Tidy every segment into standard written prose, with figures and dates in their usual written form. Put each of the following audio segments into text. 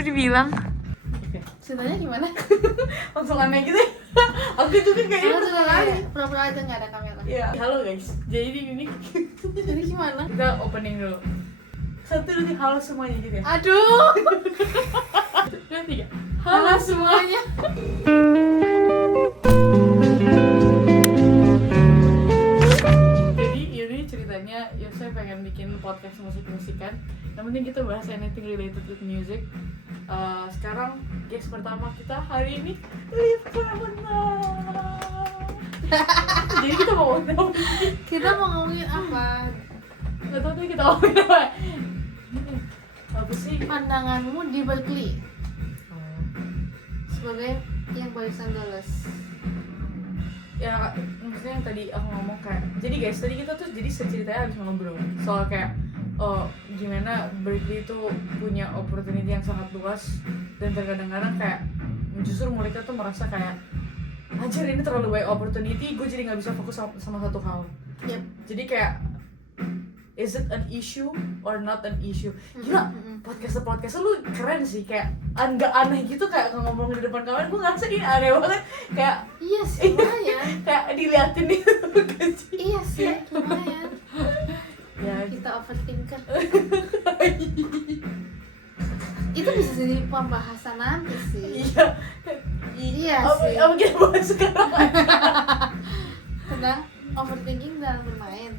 baru dibilang. Ceritanya gimana? Langsung aneh gitu ya. Aku juga kayaknya Karena pertama kali. pura-pura aja nggak ada kamera. Ya, halo guys. Jadi ini Jadi gimana? kita opening dulu. Satu dulu halo semuanya gitu ya. Aduh. Dan tiga. Halo semuanya. Jadi ini ceritanya Yosef pengen bikin podcast musik-musikan. Yang penting kita bahas anything related with music. Sekarang guest pertama kita hari ini Liv Pramana. Jadi kita mau ngomongin apa? Kita mau ngomongin apa? Gak tau tuh kita ngomongin apa. Apa sih? Pandanganmu di Berkeley sebagai yang barusan lulus. Ya maksudnya yang tadi aku ngomong kayak, jadi guys tadi kita tuh jadi ceritanya habis ngobrol soal kayak gimana Berkeley itu punya opportunity yang sangat luas dan terkadang-kadang kayak justru mereka tuh merasa kayak anjir ini terlalu banyak opportunity, gue jadi nggak bisa fokus sama satu hal. Yep. Jadi kayak is it an issue or not an issue? Gila, podcast lu keren sih, kayak nggak aneh gitu kayak ngomong di depan kamera. Gue ngerasa ini aneh banget, kayak Iya sih, lumayan. kayak diliatin gitu kan sih. Iya sih, lumayan. Ya, Kita overthinker. Itu bisa jadi pembahasan nanti sih. iya. Iya Apa sih. kita bahas sekarang? Tentang overthinking dalam bermain.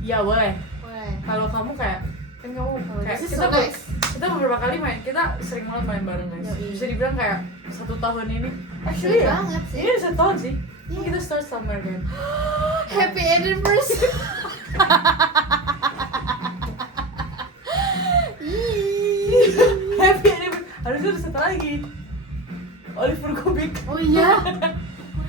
Ya boleh. Boleh. Kalau kamu kayak kan kamu kayak This is kita so guys. kita beberapa kali main, kita sering banget main bareng guys. Yoi. Bisa dibilang kayak 1 tahun ini. Sering banget sih. Ini udah 1 tahun sih. Iya. Kita start somewhere kan. Happy anniversary. Happy anniversary. Harusnya ada satu lagi. Oliver Kubik. Oh iya.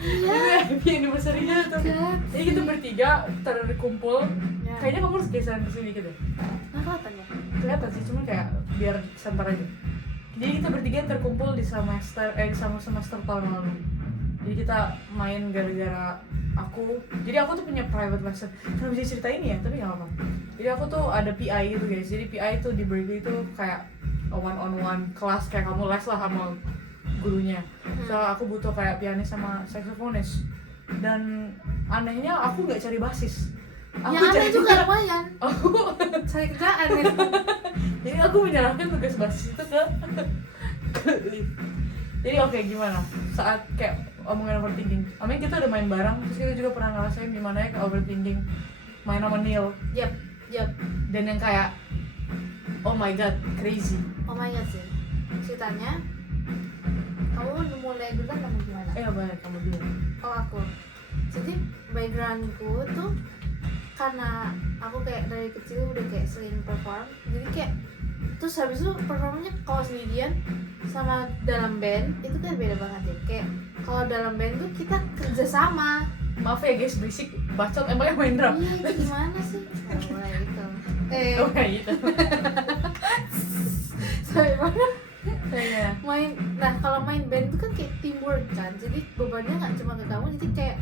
Iya. Happy anniversary-nya tuh. God. Jadi kita bertiga terkumpul. Ya. Kayaknya kamu harus geseran kesini dikit deh. Nah, kelihatan ya? Kelihatan sih, cuma kayak biar center aja. Jadi kita bertiga terkumpul di sama semester tahun lalu. Jadi kita main gara-gara jadi aku tuh punya private lesson. Kenapa bisa cerita ini ya? Tapi nggak apa-apa. Jadi aku tuh ada PI gitu guys. Jadi PI tuh di Berkeley tuh kayak one on one kelas, kayak kamu les lah sama gurunya. So aku butuh kayak pianis sama saksofonis. Dan anehnya aku nggak cari basis. Aku Yang aneh cari- juga lumayan. Aku Cari kerjaan ya. jadi aku menyerahkan tugas basis itu ke Liv. Jadi oke, gimana saat kayak omongin overthinking? Amin kita udah main bareng, terus kita juga pernah ngerasain gimana ya kayak overthinking main sama Neil Yap. dan yang kayak oh my god crazy. Oh my god sih. Ceritanya kamu mulai duluan kamu gimana? Baik kamu dulu. Oh aku. Jadi backgroundku tuh karena aku kayak dari kecil udah kayak sering perform, jadi kayak terus habis itu performnya kalau sendirian sama dalam band itu kan beda banget ya. Kayak kalau dalam band tuh kita kerja sama. Maaf ya guys berisik bacot, emangnya main drum. Iya itu gimana sih? Nah, mulai gitu. Oh kayak gitu. Sampai mana? Kayaknya. Nah kalau main band itu kan kayak teamwork kan, jadi bebannya nggak cuma ke kamu, jadi kayak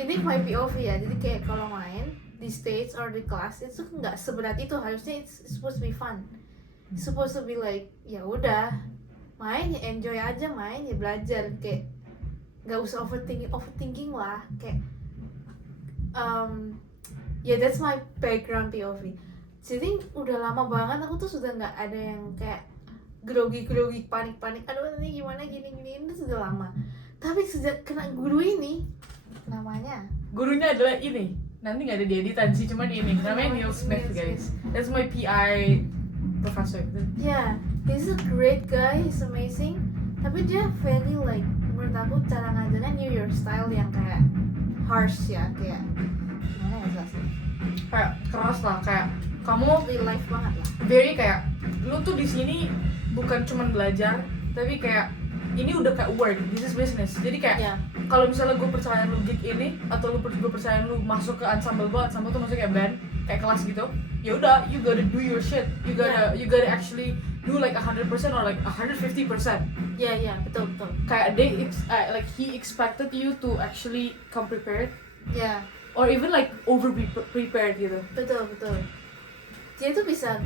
ini my POV ya, jadi kayak kalau main di stage or di kelas itu nggak seberat itu, harusnya it's supposed to be fun, it's supposed to be like ya udah main ya enjoy aja, main ya belajar, kayak nggak usah overthinking lah, kayak ya that's my background POV. Jadi udah lama banget aku tuh sudah nggak ada yang kayak grogi panik aduh ini gimana gini itu sudah lama. Tapi sejak kena guru ini namanya Gurunya adalah ini. Nanti nggak ada di editan sih, cuman ini namanya Neil Smith guys. That's my PI professor. yeah, he's a great guy, he's amazing, tapi dia very like menurut aku cara ngajarnya New York style yang kayak harsh ya, kayak gimana ya jelasnya, Kayak keras lah, kayak kamu real life banget lah. very kayak lu tuh di sini bukan cuman belajar, tapi kayak ini udah kayak work, this is business. Jadi kayak Ya, kalau misalnya gue percaya lu gig ini atau gue percaya lu masuk ke ensemble tuh masuk kayak band, kayak kelas gitu, ya udah you gotta do your shit, you gotta actually do like 100% or like 150%. ya betul Kayak like he expected you to actually come prepared ya, or even like over prepared gitu. betul dia tuh bisa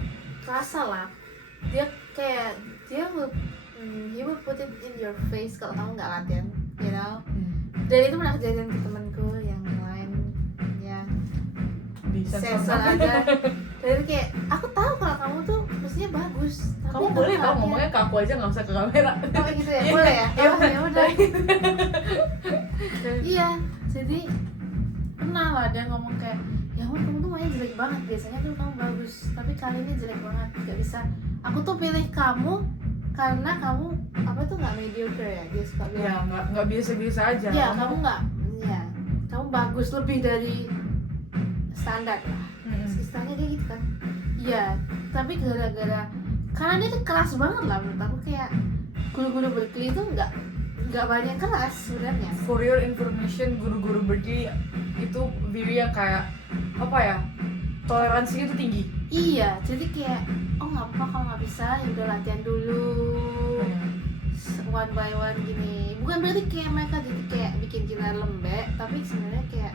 kerasa lah dia will he will put it in your face kalau kamu nggak latihan, you know. Dan itu pernah kejadian ke temanku yang lain, ya sensor aja. Jadi kayak aku tahu kalau kamu tuh mestinya bagus, tapi Kamu boleh tau ngomongnya ke aku aja, nggak usah ke kamera. Oh gitu ya, boleh ya. Oh ya udah. Iya, jadi pernah lah dia ngomong kayak, ya ampun kamu tuh mainnya jelek banget, biasanya tuh kamu bagus, tapi kali ini jelek banget, nggak bisa. Aku tuh pilih kamu karena kamu apa tuh nggak mediocre ya, dia suka bilang. Ya nggak biasa-biasa aja. Ya kamu nggak, ya kamu bagus lebih dari standar lah. Istilahnya dia gitu kan. Iya, tapi gara-gara karena dia tuh keras banget lah menurut aku, kayak guru-guru Berkeley itu nggak banyak kelas sebenarnya. For your information, guru-guru Berkeley itu very yang kayak apa ya, toleransinya tuh tinggi. Iya, jadi kayak oh nggak apa-apa kalau nggak bisa ya udah latihan dulu one by one gini. Bukan berarti kayak mereka jadi kayak bikin kita lembek, tapi sebenarnya kayak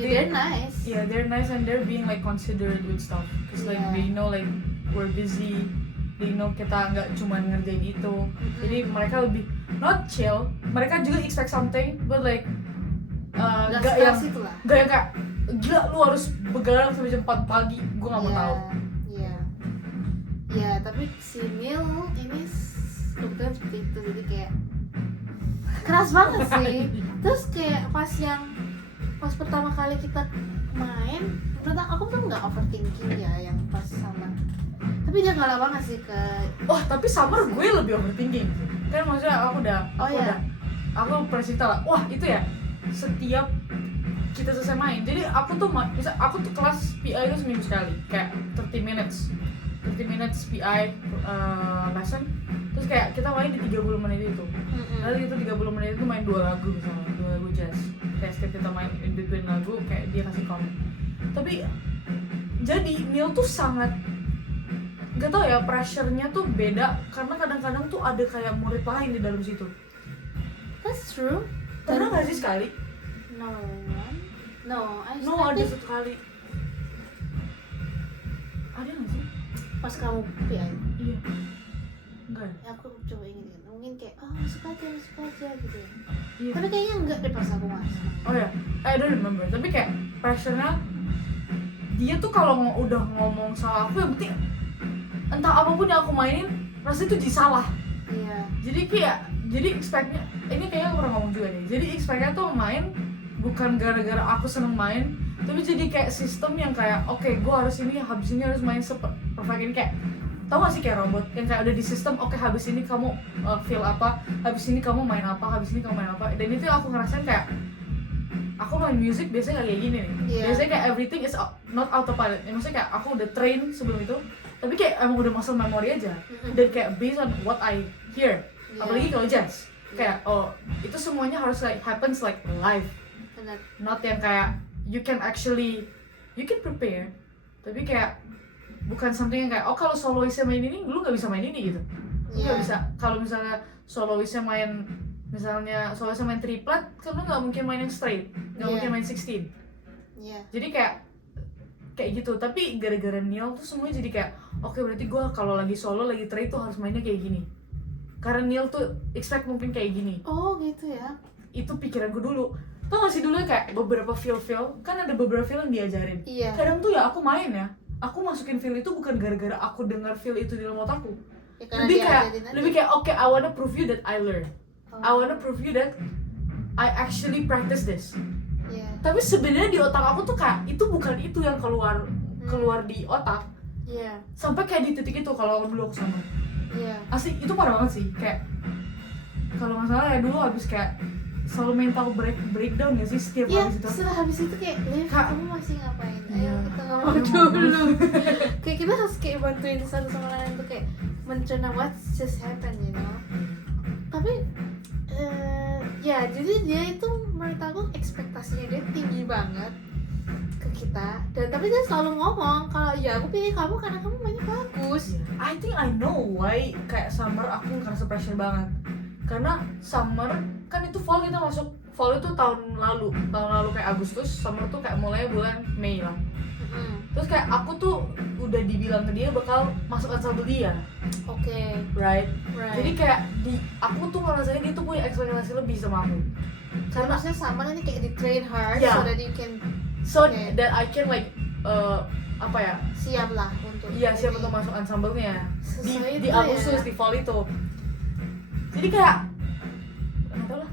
ya they're nice. Yeah, they're nice and they're being like considerate with stuff. Cause like Yeah. they know like we're busy. They know kita nggak cuma ngerjain itu. Jadi mereka lebih not chill. Mereka juga expect something, but like Nggak yang stres itu lah. nggak yang kayak gila lu harus begadang sampai jam 4 pagi. Gue nggak mau tahu. Iya. Iya, tapi si Neil ini kebetulan seperti itu, jadi kayak keras banget sih. Terus kayak pas pertama kali kita main, menurut aku tuh nggak overthinking ya yang pas sama. Tapi dia nggak lama ngasih ke. Oh tapi summer gue lebih overthinking. Kan maksudnya aku pernah cerita lah. Wah itu ya, setiap kita selesai main, jadi aku tuh kelas PI itu seminggu sekali, kayak 30 minutes PI lesson. Terus kayak kita main di 30 menit itu. Lalu itu 30 menit itu main 2 lagu misalnya, 2 lagu jazz. Kayak setiap kita main in between lagu, kayak dia kasih comment. Tapi jadi Neil tuh sangat, gak tau ya, pressure-nya tuh beda. Karena kadang-kadang tuh ada kayak murid lain di dalam situ. That's true. Pernah gak sih sekali? No, Ada satu kali. Ada gak sih? pas kamu PI. Iya. Enggak ya? Ya, aku coba ingin mungkin kayak masuk aja gitu ya. Iya. Tapi kayaknya enggak deh pas aku masuk. Oh ya, I don't remember. Tapi kayak pressure-nya, dia tuh kalau udah ngomong salah aku, yang penting entah apapun yang aku mainin, rasanya tuh jadi salah. Iya. Jadi expect-nya, ini kayaknya aku pernah ngomong juga nih. Jadi expect-nya tuh main bukan gara-gara aku seneng main, tapi jadi kayak sistem yang kayak oke, gue harus ini, habis ini harus main perfect ini. Kayak tau gak sih kayak robot yang kayak udah di sistem, oke habis ini kamu feel apa, habis ini kamu main apa, habis ini kamu main apa. Dan itu yang aku ngerasain, kayak aku main musik biasanya gak kayak gini nih. Yeah. Biasanya kayak everything is not autopilot. Maksudnya kayak aku udah train sebelum itu, tapi kayak emang udah muscle memory aja. Dan kayak based on what I hear. Yeah. Apalagi kalau jazz, kayak itu semuanya harus like happens like live. Benar. Not yang kayak you can prepare, tapi kayak bukan something yang kayak kalau soloistnya main ini, lu nggak bisa main ini gitu. Lu nggak bisa. Kalau misalnya soloistnya main triplet, kan lu nggak mungkin main yang straight, nggak mungkin main 16. Iya. Jadi kayak gitu. Tapi gara-gara Neil tuh semuanya jadi kayak oke, berarti gue kalau lagi solo, lagi try tuh harus mainnya kayak gini. Karena Neil tuh expect mungkin kayak gini. Oh gitu ya. Itu pikiranku dulu. Tau gak sih dulu kayak beberapa feel, kan ada beberapa feel yang diajarin. Iya. Kadang tuh ya aku main ya, aku masukin feel itu bukan gara-gara aku dengar feel itu di dalam otakku. Ya, lebih kayak oke, I wanna prove you that I learn. I wanna prove you that I actually practice this. Iya. Tapi sebenarnya di otak aku tuh kayak itu bukan itu yang keluar di otak. Iya. Sampai kayak di titik itu kalau dulu aku sama. Iya. Asli itu parah banget sih, kayak kalau nggak salah ya dulu habis kayak selalu mental breakdown ya sih setiap Iya, habis itu. setelah habis itu kayak, Liv, Kak. kamu masih ngapain? Ayo Iya. kita ngomong dulu. Kayak kita harus kayak bantuin satu sama lain tuh kayak mencerna what just happened, you know. Tapi ya jadi dia itu menurut aku ekspektasinya dia tinggi banget ke kita, dan tapi dia selalu ngomong kalau ya aku pilih kamu karena kamu mainnya bagus. I think I know why kayak summer aku ngerasa pressure banget. Karena summer kan itu fall, kita masuk fall itu tahun lalu kayak Agustus, summer tuh kayak mulai bulan Mei lah. Terus kayak aku tuh udah dibilang ke dia bakal masuk ensemble dia, Oke. right? Right. Jadi kayak aku tuh ngerasain dia tuh punya ekspektasi lebih sama aku. Karena maksudnya sama nanti kayak di train hard Yeah. so that you can So Okay. that I can like apa ya? siap lah untuk Iya, siap ini. untuk masuk ensemble-nya Sesuai di itu Agustus ya. di fall itu. Jadi kayak nggak tahu lah.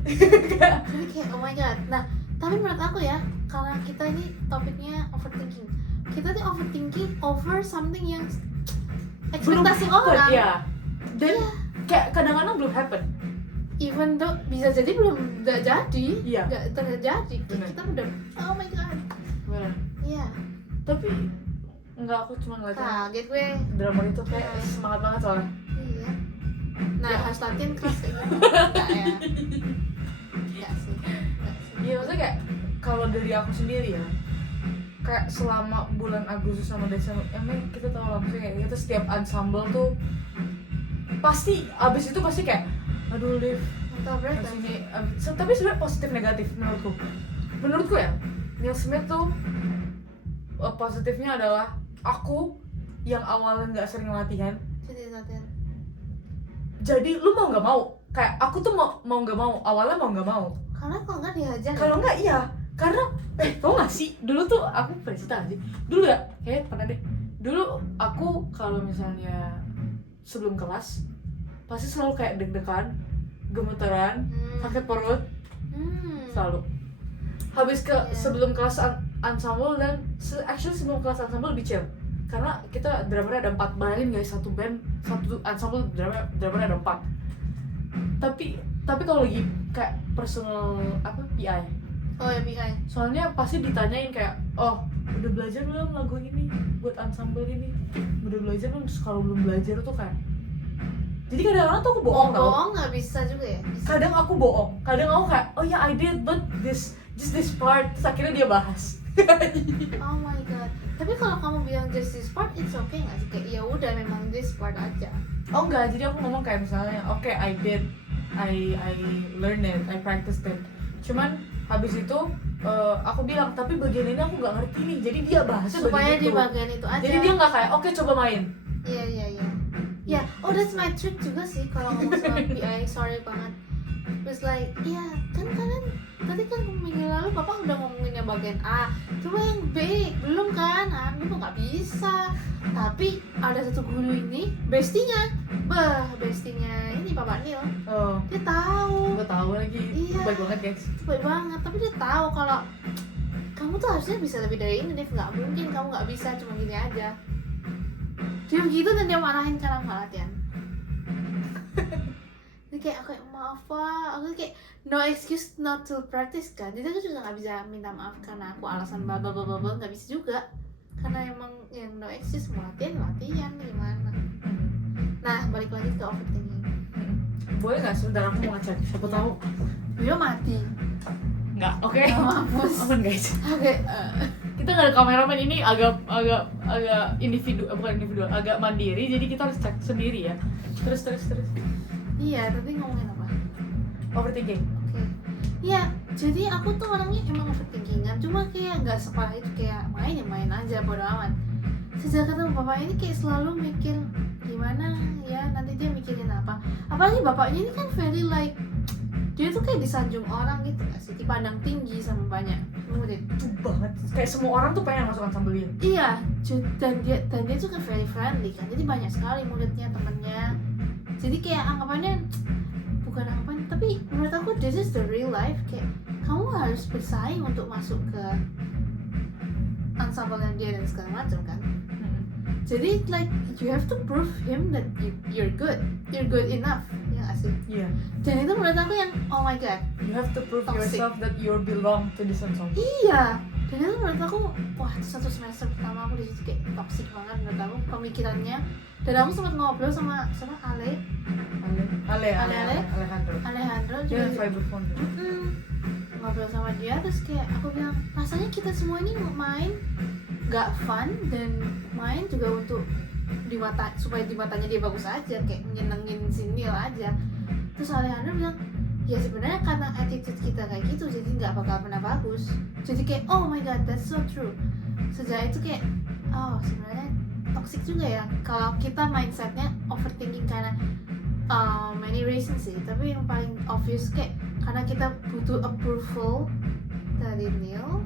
Jadi kayak oh my god. Nah, tapi menurut aku ya, karena kita ini topiknya overthinking. Kita tuh overthinking over something yang ekspektasi orang. Ya. Dan Iya. kayak kadang-kadang belum happen. Even though bisa jadi belum nggak jadi, Iya. nggak terjadi. Bener. Kita udah oh my god. Benar. Iya. Tapi enggak, aku cuma ngeliatin Kaget gue. drama itu kayak Iya. semangat banget soalnya. Iya. Nah, Ya. harus latihan keras kayak gitu. Enggak ya. Enggak sih. Enggak sih. Iya, maksudnya kayak kalau dari aku sendiri ya, kayak selama bulan Agustus sama Desember, emang kita tahu lah, maksudnya kayak kita setiap ensemble tuh pasti abis itu pasti kayak aduh Liv, Mental breakdown. abis ini tapi sebenarnya positif negatif menurutku ya. Neil Smith tuh positifnya adalah aku yang awalnya nggak sering latihan, Jadi latihan. jadi lu mau nggak mau, kayak aku tuh mau nggak mau, awalnya mau nggak mau, Karena kalau nggak dihajar. kalau nggak iya, karena tau gak sih, dulu tuh aku pernah cerita aja dulu ya, kayak pernah deh, dulu aku kalau misalnya sebelum kelas pasti selalu kayak deg-degan, gemeteran, sakit perut, selalu. Habis ke Iya. sebelum kelas ensemble dan actually sebelum kelas ensemble lebih chill, karena kita drummer ada 4, bayangin guys, satu band, satu ensemble drummer ada 4. Tapi kalau lagi kayak personal apa PI, Oh ya PI. soalnya pasti ditanyain kayak, oh udah belajar belum lagu ini buat ensemble ini, udah belajar belum. Terus kalau belum belajar tuh kayak, jadi kadang-kadang tuh aku bohong tau. Bohong nggak bisa juga ya. Bisa. Kadang aku bohong, kadang aku kayak, oh ya I did but just this part, terus akhirnya dia bahas. Oh my god. Tapi kalau kamu bilang just this part, it's okay nggak sih? Kayak ya udah memang this part aja. Oh enggak, jadi aku ngomong kayak misalnya, okay, I learned it, I practiced it. Cuman habis itu aku bilang, tapi bagian ini aku nggak ngerti nih, jadi dia bahasnya Supaya bagian di itu. bagian itu aja. Jadi dia nggak kayak, oke coba main. Iya iya iya. Ya, oh that's my trick juga sih kalau ngomong sama PI, sorry banget. Terus like, iya kan kalian tadi kan minggu lalu papa udah ngomongin yang bagian A, cuma yang B belum kan? Aku tuh nggak bisa. Tapi ada satu guru ini, bestinya ini Papa Neil, Oh, dia tahu, gue tahu lagi. Iya. Baik banget guys. baik banget. Tapi dia tahu kalau kamu tuh harusnya bisa lebih dari ini, Dev. Nggak mungkin kamu nggak bisa cuma gini aja. Dia begitu dan dia marahin karena nggak latihan. Jadi kayak aku maaf pak, aku kayak no excuse not to practice kan. Jadi aku juga nggak bisa minta maaf karena aku alasan bla bla bla bla, nggak bisa juga. Karena emang yang no excuse mau latihan gimana. Nah balik lagi ke overthinking. Boleh nggak sebentar aku mau ngecek, siapa tahu. Dia mati. Nggak, oke. Oh, mampus. Aman guys. Oke. Kita nggak ada kameramen, ini agak bukan individual, agak mandiri, jadi kita harus cek sendiri ya. Terus. Iya, tadi ngomongin apa? Overthinking. Oke. Iya, jadi aku tuh orangnya emang overthinkingan, cuma kayak nggak separah itu, kayak main aja bodo amat. Sejak ketemu bapak ini kayak selalu mikir gimana ya nanti dia mikirin apa. Apalagi bapaknya ini kan very like, dia tuh kayak disanjung orang gitu gak sih, dipandang tinggi sama banyak murid. Lucu banget. Kayak semua orang tuh pengen masuk ensemble dia. Iya, dan dia tuh kan very friendly kan, jadi banyak sekali muridnya, temennya. Jadi kayak bukan anggapan, tapi menurut aku this is the real life. Kayak kamu harus bersaing untuk masuk ke ensemble-nya dia dan segala macam kan. Jadi like you have to prove him that you're good enough, ya gak sih? Iya. Dan itu menurut aku yang oh my god, You have to prove Toxic. yourself that you belong to this ensemble. iya. Dan itu menurut aku, wah itu satu semester pertama aku di situ kayak toxic banget menurut aku pemikirannya. Dan aku sempat ngobrol sama Alejandro Dia juga. vibraphone. Ngobrol sama dia terus kayak aku bilang rasanya kita semua ini main nggak fun dan main juga untuk supaya di matanya dia bagus aja, kayak menyenengin si Neil aja. Terus Alejandro bilang ya sebenarnya karena attitude kita kayak gitu jadi nggak bakal pernah bagus. Jadi kayak oh my god that's so true. sejak itu kayak oh sebenarnya toxic juga ya kalau kita mindsetnya overthinking karena many reasons sih, tapi yang paling obvious kayak karena kita butuh approval dari Neil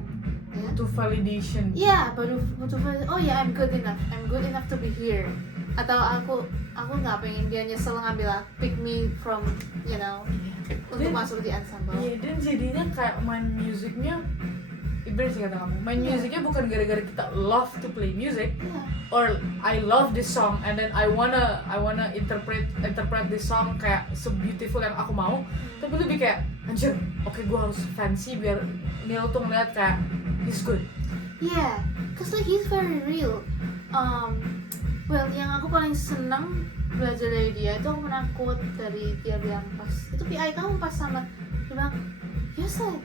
ya. To validation. Iya, baru butuh oh ya I'm good enough to be here. Atau aku nggak pengen dia nyesel ngambil pick me from you know untuk masuk di ensemble. Iya, dan jadinya kayak main musiknya ibarat sih kata kamu, main musiknya bukan gara-gara kita love to play music or I love this song and then I wanna interpret this song kayak se-beautiful yang aku mau, tapi lebih kayak anjir, oke, gue harus fancy biar Neil tuh ngeliat kayak he's good. Yeah, cause like he's very real. Well, yang aku paling senang belajar dari dia itu aku pernah quote dari dia bilang pas itu PI kamu pas sama dia bilang you said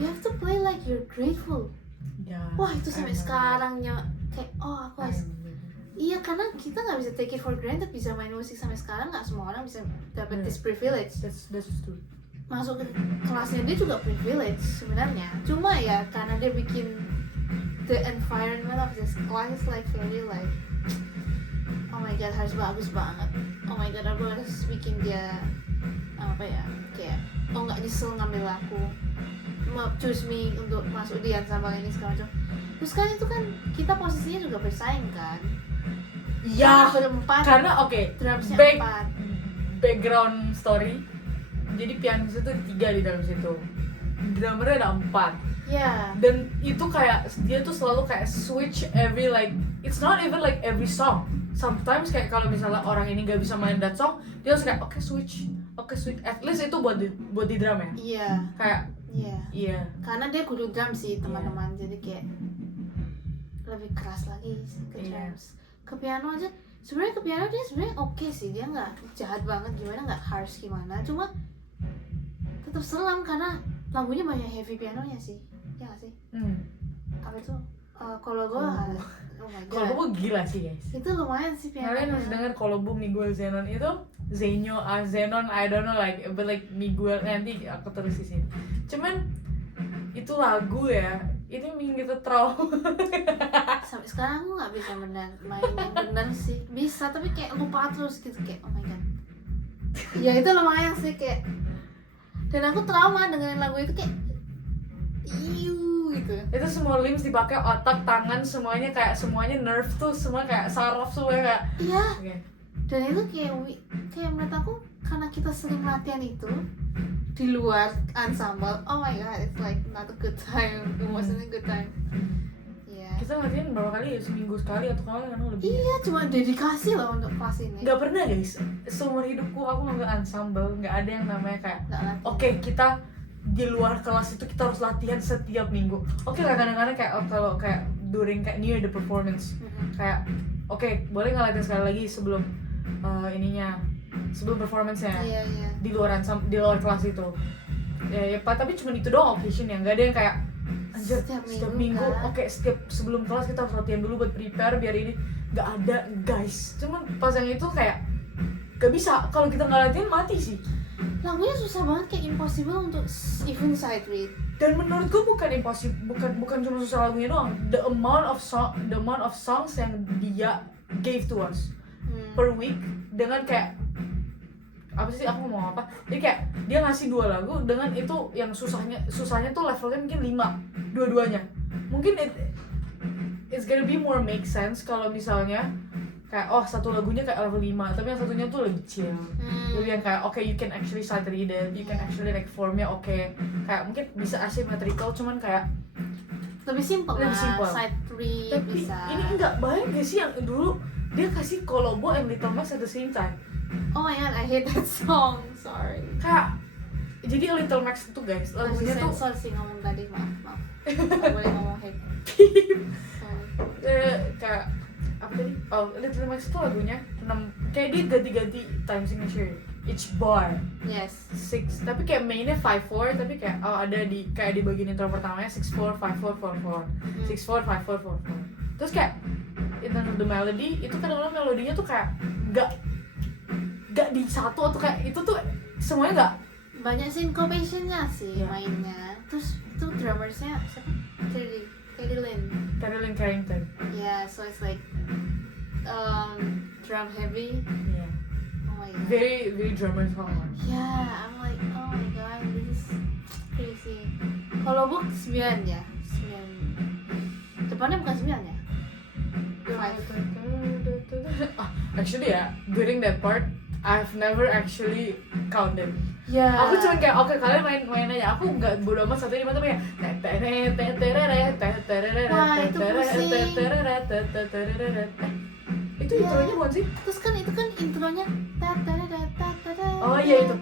you have to play like you're grateful. Wah itu sampai sekarangnya kayak oh aku harus iya karena kita nggak bisa take it for granted bisa main musik sampai sekarang, nggak semua orang bisa dapat this privilege. That's true. Masuk ke kelasnya dia juga privilege sebenarnya, cuma ya karena dia bikin the environment of this class is like very like oh my god harus bagus banget, oh my god aku harus bikin dia apa ya kayak oh nggak nyesel ngambil aku, choose me untuk masuk di ensemble ini segala macam. Terus kan itu kan kita posisinya juga bersaing kan. Ya, berempat. Karena drumsnya 4. Background story. Jadi pianis itu 3 di dalam situ. Drummernya ada 4. Ya. Dan itu kayak dia tuh selalu kayak switch every like it's not even like every song. Sometimes kayak kalau misalnya orang ini nggak bisa main that song, dia harus kayak switch. At least itu buat di drum ya. Iya. Kayak iya. Karena dia guru drum sih teman-teman, jadi kayak lebih keras lagi ke drums. Ke piano aja sebenarnya dia sebenarnya oke sih, dia nggak jahat banget gimana, nggak harsh gimana, cuma tetap seram karena lagunya banyak heavy pianonya sih, ya nggak sih? Apa itu? Kalau gue oh my god. Kalau gue gila sih guys. Itu lumayan sih pianonya. Kalian harus dengar kalau Miguel Zenon itu Zenon I don't know but like Miguel, nanti aku tulis di sini. Cuman itu lagu ya, ini bikin kita trauma. Sampai sekarang aku nggak bisa main yang benar sih, bisa tapi kayak lupa terus gitu kayak oh my god. Ya itu lumayan sih kayak, dan aku trauma dengerin lagu itu kayak gitu. Itu semua limbs dipakai, otak, tangan, semuanya nerve tuh semua kayak saraf semuanya kayak. Iya. Dan itu kayak menurut aku karena kita sering latihan itu di luar ensemble, oh my god, it's like not a good time, it wasn't a good time. Kita latihan berapa kali ya? Seminggu sekali atau kalau kan lebih. Iya, cuma dedikasi loh untuk kelas ini. Gak pernah guys, seumur hidupku aku nggak ensemble, nggak ada yang namanya kayak oke, kita di luar kelas itu kita harus latihan setiap minggu. Kadang-kadang kayak kalau kayak during kayak near the performance kayak boleh nggak latihan sekali lagi sebelum sebelum performance-nya. Iya. Di luar kelas itu. Ya tapi cuma itu doang occasion yang nggak ada yang kayak anjir setiap minggu kan? Setiap sebelum kelas kita harus latihan dulu buat prepare biar ini. Nggak ada guys, cuman pas yang itu kayak gak bisa, kalau kita nggak latihan mati sih. Lagunya susah banget, kayak impossible untuk even sight read. Dan menurutku bukan cuma susah lagunya doang, the amount of songs yang dia gave to us per week, dengan kayak apa sih, aku ngomong apa, jadi kayak dia ngasih 2 lagu dengan itu yang susahnya tuh levelnya mungkin 5 dua-duanya. Mungkin it's gonna be more make sense kalau misalnya kayak satu lagunya kayak level 5 tapi yang satunya tuh lebih chill, lebih yang kayak you can actually sight read it, you can actually like formnya kayak mungkin bisa asymmetrical, cuman kayak lebih simple sight read. Tapi bisa. Ini enggak baik gak sih yang dulu dia kasih Kolobo and Little Max at the same time. Oh my god, I hate that song, sorry. Kayak jadi Little Max itu guys lagunya tuh sensor sih ngomong tadi, maaf nggak boleh ngomong hate. Kayak apa tadi? Little Max itu lagunya 6, kayak dia ganti-ganti time signature each bar. Yes. 6, tapi kayak mainnya 5/4, tapi kayak ada di kayak di bagian intro pertamanya 6/4 5/4 4/4 6/4 5/4 4/4. Terus kayak in terms of the melody itu kadang-kadang melodinya tuh kayak nggak di satu atau kayak itu tuh semuanya nggak banyak syncopationnya sih mainnya. Terus itu drummersnya siapa? Carolyn Carrington. Yeah, so it's like drum heavy. Yeah. Oh my god. Very drummer song. Yeah, I'm like, oh my god, this is crazy. Kalau book 9 ya, 9. Depannya bukan 9 ya? 5. Actually ya, during that part I've never actually counted. Ya. Aku cuma kayak oke kalian main aja. Aku nggak bodo amat satu ini mata kayak Wah, itu pusing. Itu intronya bukan sih? Terus kan itu kan intronya Oh iya itu.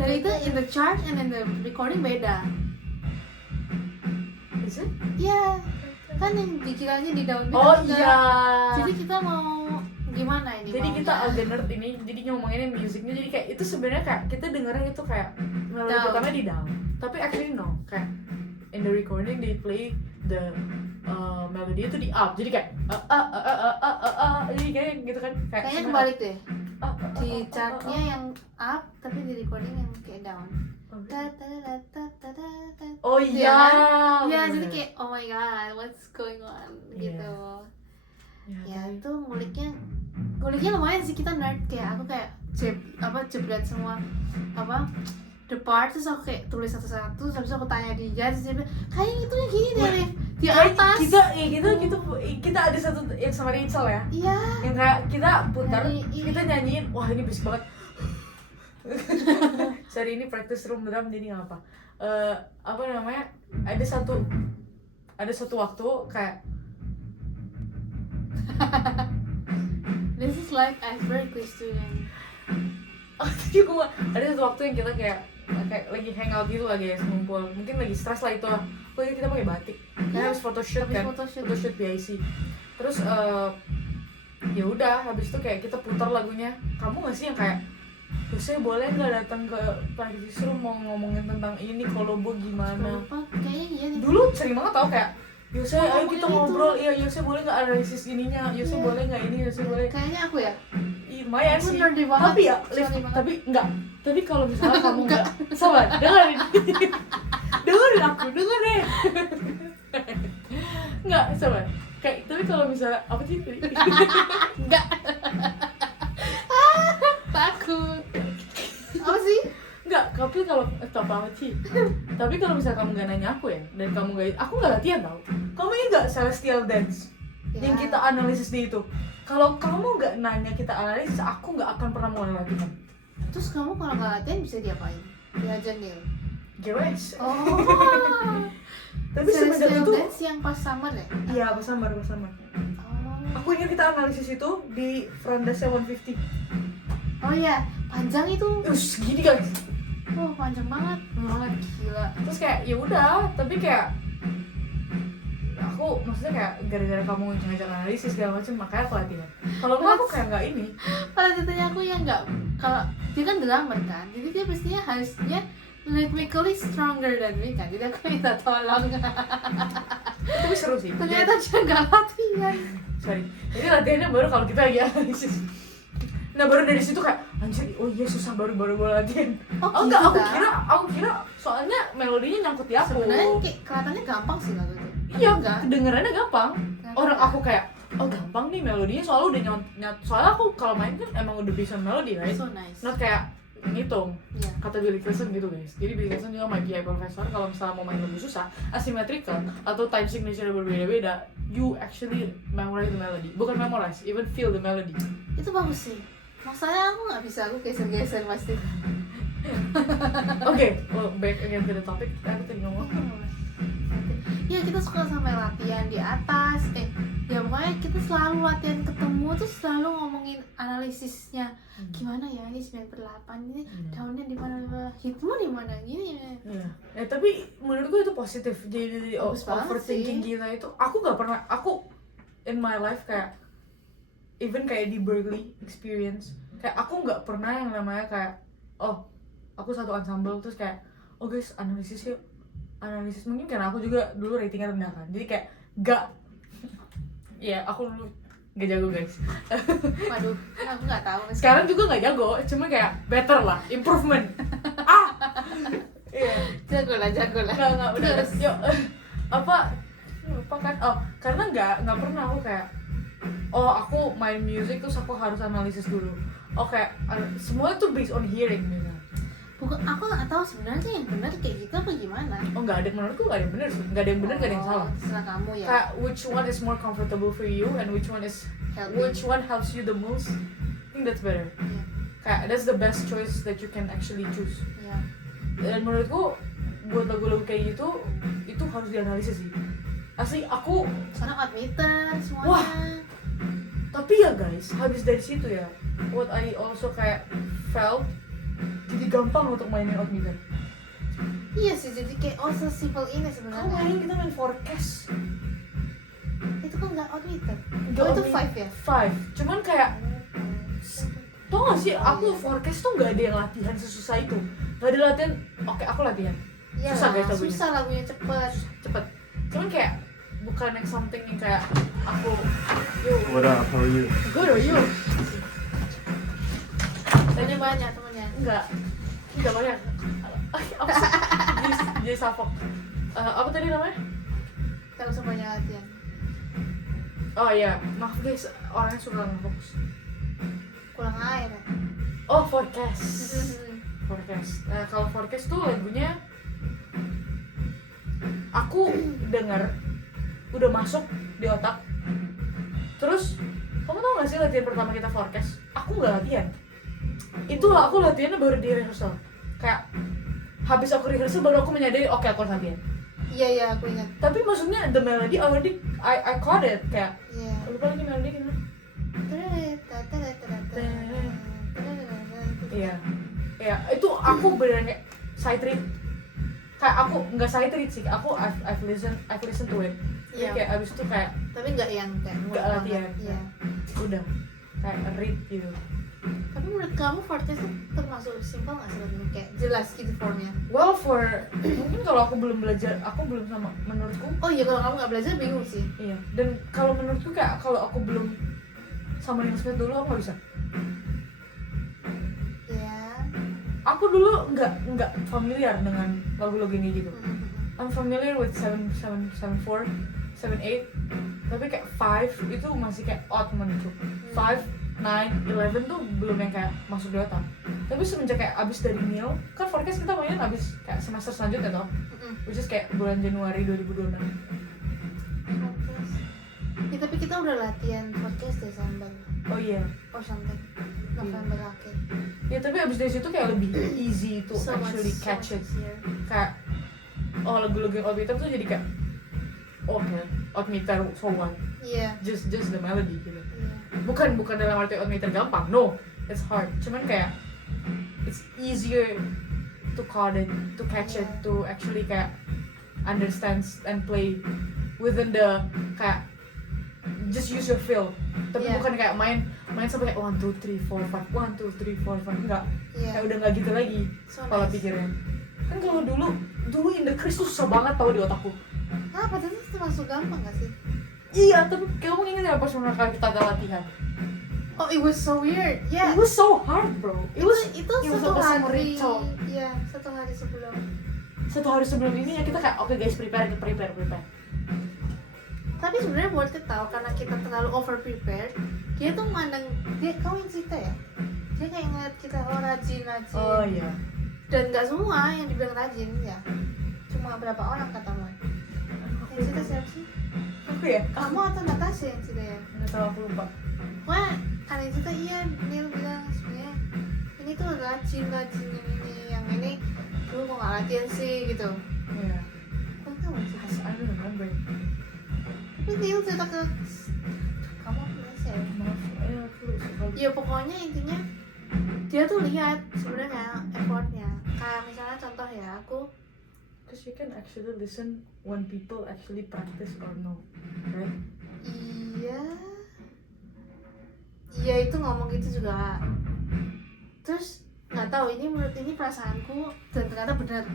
dan itu in the chart and in the recording beda. Is it? Iya, kan yang dikiranya di daun Oh enggak. iya. Jadi kita mau gimana ini? Jadi maunya? kita agak nerd ini, jadi ngomonginnya musiknya jadi kayak itu sebenarnya kayak kita dengerin itu kayak melodi Down. pertama di down, tapi actually no, kayak in the recording they play the melody itu di up, jadi kayak jadi kayak gitu kan kayak Kayaknya kebalik deh. Di chartnya yang up tapi di recording yang kayak down. Oh Iya iya. kan? Iya, bener. jadi kayak oh my god, what's going on gitu. Ya itu nguliknya lumayan sih, kita nerd, kayak aku kayak jebret semua the part, terus aku kayak tulis satu-satu, terus habis itu aku tanya dia, terus dia bilang kayaknya itu yang gini deh Rif, di atas. Kita ada satu yang sama Rachel ya, Iya. yang kayak kita putar, Nyanyiin. kita nyanyiin, wah ini berisik banget. Sorry, ini practice room drum jadi nggak apa. Apa namanya? Ada satu waktu kayak This is like Berkeley student. jadi gue ada satu waktu yang kita kayak lagi hangout gitu lagi ya, ngumpul, mungkin lagi stres lah itu lah. Pokoknya kita pakai batik, karena habis photoshoot kan, photoshoot PIC. Terus ya udah habis itu kayak kita putar lagunya. Kamu nggak sih yang kayak Yose boleh nggak datang ke practice room mau ngomongin tentang ini Kolobo gimana? Lupa, kayaknya iya nih. Dulu sering banget tau kayak Yose ayo kita ngomongin ngobrol, iya Yose boleh nggak analisis ininya, Yose Iya. boleh nggak ini, Yose boleh. Kayaknya aku ya. Lumayan Aku sih. nerdy banget. Tapi ya, Sorry banget. tapi enggak. Tapi kalau misalnya kamu enggak, sabar, dengerin. dengerin aku, dengerin. Enggak, sabar. Kayak tapi kalau misalnya apa sih tadi? Enggak. Takut. Apa sih? Enggak, tapi kalau apa sih? Tapi kalau misalnya kamu enggak nanya aku ya, dan kamu enggak, aku enggak latihan tau. Kamu ini enggak celestial dance yang kita analisis di itu. Kalau kamu nggak nanya kita analisis, aku nggak akan pernah mulai latihan. Terus kamu kalau nggak latihan bisa diapain? Diajar Nil. GWS. Oh. Tapi semenjak itu, dance yang pas summer ya? iya pas sama. Oh. Aku ingat kita analisis itu di Frondase 150. Oh iya, panjang itu. Segini guys. Oh, panjang banget. Gila. Terus kayak ya udah, tapi kayak aku maksudnya kayak gara-gara kamu ngajak analisis segala macam makanya aku latihan. Kalau enggak aku kayak nggak ini. Kalau ditanya aku ya nggak. Kalau dia kan drummer kan, jadi dia pastinya harusnya rhythmically stronger than me kan. Jadi aku minta tolong. Tapi seru sih. Ternyata dia nggak latihan. Sorry. Jadi latihannya baru kalau kita lagi analisis. Nah baru dari situ kayak anjir, oh iya susah baru latihan. Oh, Enggak, gitu, aku kira soalnya melodinya nyangkut di aku. Sebenarnya kayak kelihatannya gampang sih lagu itu. Iya, enggak. kedengerannya gampang. Gampang. Orang aku kayak, oh gampang nih melodinya soalnya udah nyot. Soalnya aku kalau main kan emang udah bisa melodi, right? So nice. Not kayak ngitung. Iya. Kata Billy Crystal gitu guys. Jadi Billy Crystal juga my PI professor kalau misalnya mau main lagu susah, asymmetrical atau time signature berbeda-beda, you actually memorize the melody. Bukan memorize, even feel the melody. Itu bagus sih. Masalahnya aku nggak bisa, aku geser-geser pasti. Oke, back again to the topic. Aku tadi ngomong. Ya kita suka sampai latihan di atas. Ya pokoknya kita selalu latihan ketemu terus selalu ngomongin analisisnya. Gimana ya ini 9/8 ini daunnya di mana, hitmu di mana gini ya. Ya, tapi menurutku itu positif. Jadi Bagus banget overthinking sih. kita itu, aku nggak pernah, aku in my life kayak even kayak di Berkeley experience, kayak aku nggak pernah yang namanya kayak oh aku satu ensemble terus kayak oh guys analisis yuk, analisis. Mungkin karena aku juga dulu ratingnya rendah kan, jadi kayak gak ya aku dulu gak jago guys. Waduh, aku nggak tahu. Sekarang juga nggak jago, cuma kayak better lah, improvement. Iya. Jago lah. Nggak udah. Yuk, apa apa kan? Oh, karena nggak pernah aku kayak aku main music terus aku harus analisis dulu. Semua tuh based on hearing misalnya. Bukan, aku nggak tahu sebenarnya yang benar kayak gitu apa gimana. Nggak ada, menurutku nggak ada yang benar sih, nggak ada yang benar, nggak ada yang salah. Terserah kamu ya. Kayak which one is more comfortable for you and which one helps you the most. I think that's better. Yeah. Kayak that's the best choice that you can actually choose. Yeah. Dan menurutku buat lagu-lagu kayak gitu itu harus dianalisis sih. Asli aku Soalnya odd meter semuanya. Wah. Tapi ya guys, habis dari situ ya, what I also kayak felt jadi gampang untuk mainin odd meter. Iya sih, jadi kayak sesimpel ini Kamu sebenarnya. kita main forecast. Itu kan nggak odd meter. Nggak Itu odd 5 ya? 5. Cuman kayak tau gak sih, aku forecast tuh nggak ada yang latihan sesusah itu. Nggak ada latihan. Oke, aku latihan. Iya Susah lah, guys lagunya. susah lagunya cepet. Cepet. Cuman kayak bukan yang something yang kayak aku What up? How are you? good or you. Tanya banyak temennya. Enggak banyak. Apa sih? Jadi sapok. Apa tadi namanya? Kita usah banyak latihan. Oh iya, maaf guys, orangnya suka nggak fokus. Kurang air ya. Oh, forecast. Forecast. Kalau forecast tuh lagunya aku denger udah masuk di otak. Terus kamu tau gak sih latihan pertama kita forecast? Aku nggak latihan. Itulah aku latihannya baru di rehearsal. Kayak habis aku rehearsal baru aku menyadari oke, aku harus latihan. Iya, aku ingat. Tapi maksudnya the melody already I caught it. Kayak Iya. lupa lagi melody gimana. Iya, itu aku beneran kayak side read. Kayak aku nggak side read sih, I've listened to it. Jadi Iya. kayak abis itu kayak Tapi nggak yang kayak nggak banget. latihan. Iya. Udah kayak read gitu. Tapi menurut kamu forecast tuh termasuk simpel nggak sih lagunya? Kayak jelas gitu formnya. Well mungkin kalau aku belum belajar, aku belum sama menurutku. Oh iya, kalau kamu nggak belajar bingung sih. Iya. Dan kalau menurutku kayak kalau aku belum sama yang speed dulu aku nggak bisa. Iya. Aku dulu nggak familiar dengan lagu-lagu ini gitu. I'm familiar with 7/7/4, 7/8, tapi kayak 5 itu masih kayak odd menurutku. 5, 9, 11 tuh belum yang kayak masuk di otak. Tapi semenjak kayak abis dari Neil, kan forecast kita mainin abis kayak semester selanjutnya toh, which is kayak bulan Januari 2026. Forecast. Ya, tapi kita udah latihan podcast Desember Oh iya. or something. November akhir. Ya tapi abis dari situ kayak lebih easy to So much actually catch it. easier. Kayak lagu-lagu yang odd meter tuh jadi kayak oke, odd meter so what? Iya. Just the melody gitu. Iya. Bukan dalam arti odd meter gampang, no, it's hard. Cuman kayak it's easier to code it, to catch it, to actually kayak understand and play within the kayak just use your feel. Tapi Yeah. bukan kayak main sampai kayak 1, 2, 3, 4, 5, 1, 2, 3, 4, 5 enggak. Iya. Kayak udah nggak gitu lagi So kalau nice. pikirnya. Kan kalau dulu In the Chris tuh susah banget tau di otakku. Apa itu termasuk gampang gak sih? Iya, tapi kamu ingat ya pas pertama kali kita ada latihan? Oh, it was so weird. Yeah. It was so hard, bro. Itu it was satu like a hari. ritual. Iya, satu hari sebelum. Satu hari sebelum ini ya kita kayak oke guys, prepare. Tapi sebenarnya worth it tau, karena kita terlalu over prepared. Dia tuh mandang, kamu yang cerita ya? Dia kayak ngeliat kita rajin. Oh iya. Dan nggak semua yang dibilang rajin ya. Cuma berapa orang katamu? Yang cerita siapa sih? Aku ya? Kamu atau Natasha yang cerita ya? Nggak tahu, aku lupa. Wah, ada yang cerita iya, Neil bilang sebenarnya ini tuh rajin yang ini dulu kok nggak latihan sih gitu. Iya. Kok kamu sih? I don't remember. Tapi Neil cerita ke kamu biasa ya? Maaf, aku lupa. Ya pokoknya intinya dia tuh lihat sebenarnya effortnya. Kayak misalnya contoh ya, aku Because you can actually listen when people actually practice or no, right? Iya itu ngomong gitu juga. Terus nggak tahu ini perasaanku dan ternyata benar.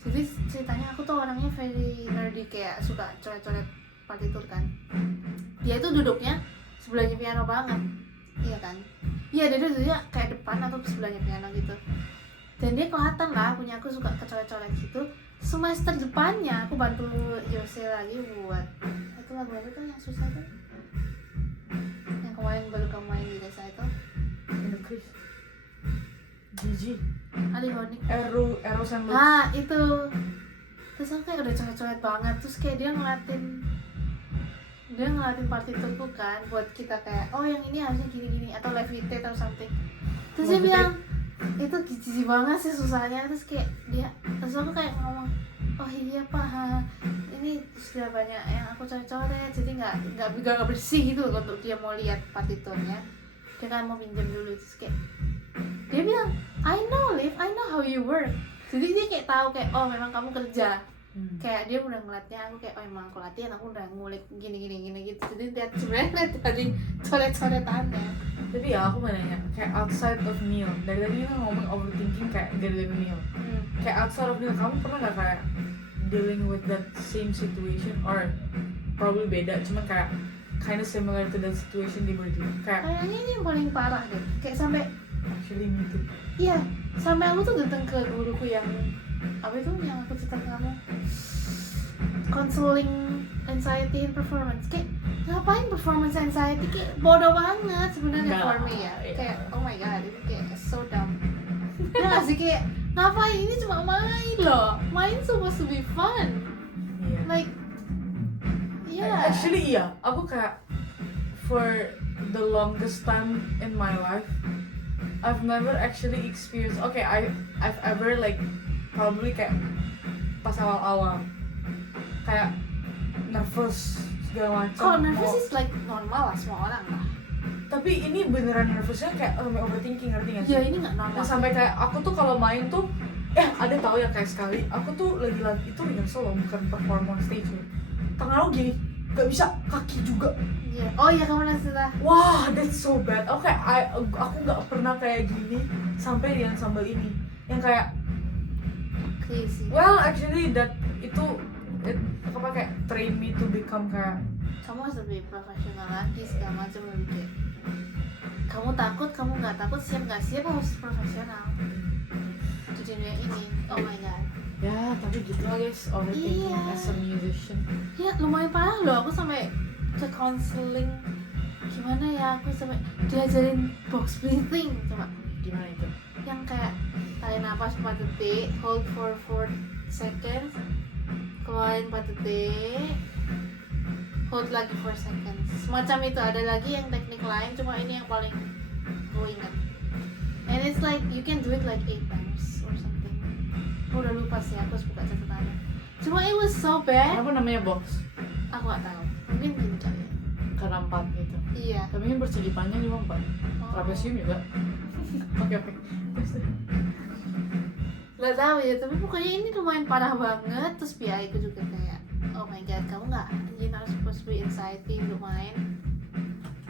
Jadi ceritanya aku tuh orangnya very nerdy, kayak suka coret-coret partitur kan. Dia itu duduknya sebelahnya piano banget, iya kan? Iya dia duduknya kayak depan atau sebelahnya piano gitu. Dan dia kelihatan lah punya aku suka kecoret-coret gitu. Semester depannya aku bantu Yose lagi buat lagu apa tuh yang susah tuh? Yang kemarin baru kamu main di recital? In the Chris Gigi Ada Honik. Eros and Lux. Itu. Terus aku kayak udah coret-coret banget. Terus kayak dia ngelatin partiturku kan buat kita kayak oh yang ini harusnya gini-gini atau levitate atau something. Terus dia bilang itu jijik banget sih susahnya. Terus kayak terus aku kayak ngomong oh iya pak, ini sudah banyak yang aku coret-coret jadi nggak bersih gitu loh untuk dia mau lihat partiturnya. Dia kan mau pinjam dulu. Terus kayak dia bilang I know how you work. Jadi dia kayak tahu kayak oh memang kamu kerja. Kayak dia udah ngeliatnya aku kayak oh emang aku latihan aku udah ngulik gini gitu. Jadi dia sebenarnya dari coret-coretannya. Tapi ya aku mau nanya kayak outside of Neil, dari tadi kita ngomong overthinking kayak gara-gara Neil. Kayak outside of Neil, kamu pernah gak kayak dealing with that same situation or probably beda cuman kayak kind of similar to that situation di berdua kayak Kayaknya ini yang paling parah deh. Kayak sampai actually me too. iya sampai aku tuh datang ke guruku yang apa itu yang aku cerita ke kamu, counseling anxiety and performance. Kayak ngapain performance anxiety, kayak bodoh banget sebenarnya for me ya. Kayak oh my god ini kayak so dumb. Ya nggak sih, kayak ngapain, ini cuma main loh, main supposed to be fun. Yeah. Like yeah. Actually iya, aku kayak for the longest time in my life I've never actually experienced I've ever like probably kayak pas awal-awal kayak nervous segala macam. Kalau nervous is like normal lah semua orang lah. Tapi ini beneran nervousnya kayak sampai overthinking, ngerti gak sih? Ya ini nggak normal. Nah, sampai kayak aku tuh kalau main tuh ada tahu ya kayak sekali aku tuh lagi itu rehearsal loh, bukan perform on stage ya. Tangan aku gini, gak bisa, kaki juga. Iya. Oh iya kamu nasi lah. Wah, that's so bad. Aku gak pernah kayak gini sampai di ensemble ini. Yang kayak Crazy. well actually apa kayak train me to become kayak Kamu harus lebih profesional lagi segala macam, lebih kayak kamu takut, kamu nggak takut, siap nggak siap, harus profesional di dunia ini. Oh my god. ya tapi gitu lah guys, overthinking Iya. as a musician. Ya lumayan parah loh, aku sampai ke counseling. Gimana ya, aku sampai diajarin box breathing coba. Gimana itu? Yang kayak tarik nafas 4 detik, hold for 4 seconds, keluarin 4 detik, hold lagi 4 seconds. Semacam itu. Ada lagi yang teknik lain, cuma ini yang paling gue ingat. And it's like you can do it like 8 times or something. Aku udah lupa sih, aku harus buka catatannya. Cuma it was so bad. Apa namanya box? Aku gak tahu. Mungkin gini kali ya. Karena 4 gitu. Iya. Tapi kan persegi panjang juga 4. Trapesium juga. Oke. Gak tahu ya, tapi pokoknya ini lumayan parah banget. Terus PI ku juga kayak oh my god, kamu gak you're not supposed to be anxiety untuk main.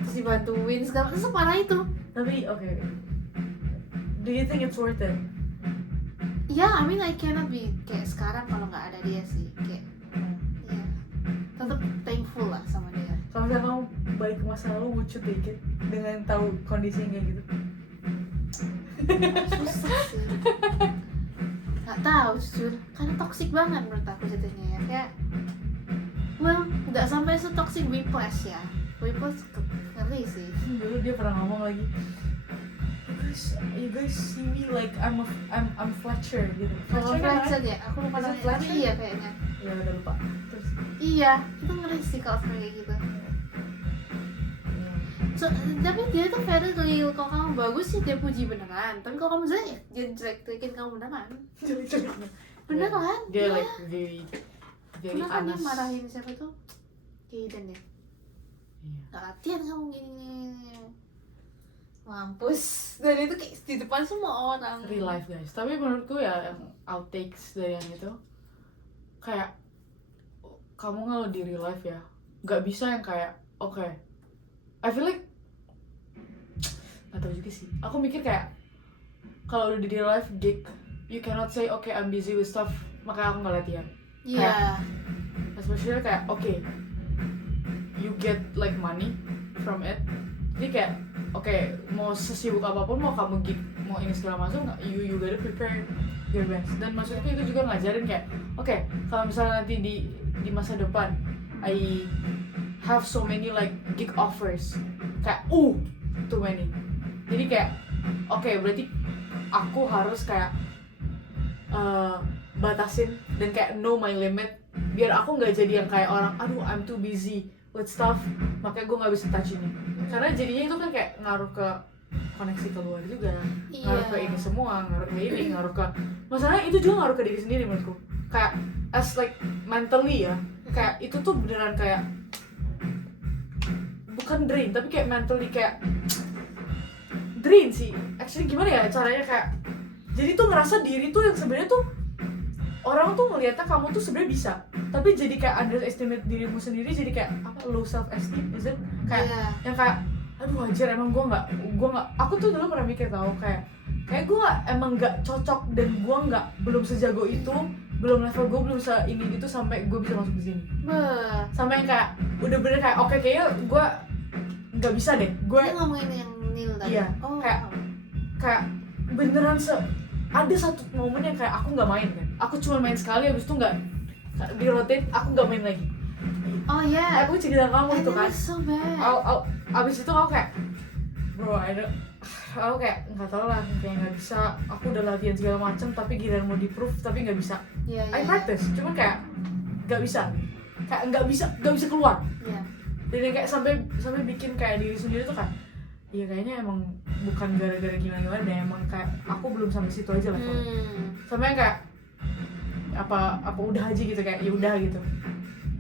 Terus dibantuin segala, terus separah itu. Tapi oke. Do you think it's worth it? Ya, I mean I cannot be kayak sekarang kalau nggak ada dia sih. Kayak ya tetap thankful lah sama dia. Kalau misalnya kamu balik ke masa lalu, would you take it dengan tahu kondisinya kayak gitu? Susah sih. Gak tahu jujur, karena toxic banget menurut aku jadinya ya. Kayak well, nggak sampai se-toxic Whiplash ya. Whiplash ngeri sih. Dulu dia pernah ngomong lagi, you guys see me like I'm Fletcher gitu. Kalau kan? Fletcher ya, aku lupa Is it namanya, tapi Fletcher? iya kayaknya. Ya udah lupa. Terus Iya, itu ngeri sih kalau sampai kayak gitu. So, tapi dia tuh very real. Kalau kamu bagus sih dia puji beneran. Tapi kalau kamu jelek, dia jelek-jelekin kamu beneran. jelek-jeleknya. Beneran? Dia Iya. like very Pernah kan dia honest. marahin siapa tuh? Kaiden ya. Iya. Gak latihan kamu gini. Mampus. Dan itu kayak di depan semua orang. Real life guys. Tapi menurutku ya yang outtakes dari yang itu kayak kamu kalau di real life ya nggak bisa yang kayak oke. I feel like nggak tahu juga sih. Aku mikir kayak kalau udah di real life gig, you cannot say okay I'm busy with stuff makanya aku nggak latihan. Iya. Especially kayak okay, you get like money from it. Jadi kayak okay, mau sesibuk apapun, mau kamu gig, mau ini segala macam, you gotta prepare your best. Dan maksudku itu juga ngajarin kayak okay, kalau misalnya nanti di masa depan I have so many like gig offers, kayak too many. Jadi kayak oke, berarti aku harus kayak batasin dan kayak know my limit, biar aku nggak jadi yang kayak orang aduh I'm too busy with stuff makanya gue nggak bisa touch ini, karena jadinya itu kan kayak ngaruh ke koneksi keluar juga, ngaruh ke ini semua, ngaruh ke ini, ngaruh ke masalahnya itu juga ngaruh ke diri sendiri menurutku, kayak as like mentally ya, kayak itu tuh beneran kayak bukan drain tapi kayak mentally kayak drain sih actually. Gimana ya caranya, kayak jadi tuh ngerasa diri tuh yang sebenarnya tuh orang tuh ngeliatnya kamu tuh sebenarnya bisa, tapi jadi kayak underestimate dirimu sendiri, jadi kayak apa, low self esteem, is it? Kayak yang kayak aduh anjir emang gue nggak aku tuh dulu pernah mikir tau kayak gue emang nggak cocok dan gue belum sejago itu, belum level gue belum ini gitu sampai gue bisa masuk ke sini. Sampai yang kayak udah bener kayak oke, kayaknya gue nggak bisa deh gue. Ini ngomongin yang Neil tadi. Iya, kayak beneran ada satu momen yang kayak aku nggak main kan, aku cuma main sekali, abis itu nggak di rotate, aku nggak main lagi. Oh ya. Aku cerita kamu itu kan. So bad. Abis itu aku kayak bro, aku kayak nggak tahu lah, kayak nggak bisa. Aku udah latihan segala macam, tapi giliran mau di proof tapi nggak bisa. I practice, cuma kayak nggak bisa, kayak nggak bisa keluar. Dan kayak sampai bikin kayak diri sendiri tuh kan, iya kayaknya emang bukan gara-gara gimana deh, emang kayak aku belum sampai situ aja lah. Sampai kayak apa udah aja gitu, kayak ya udah gitu.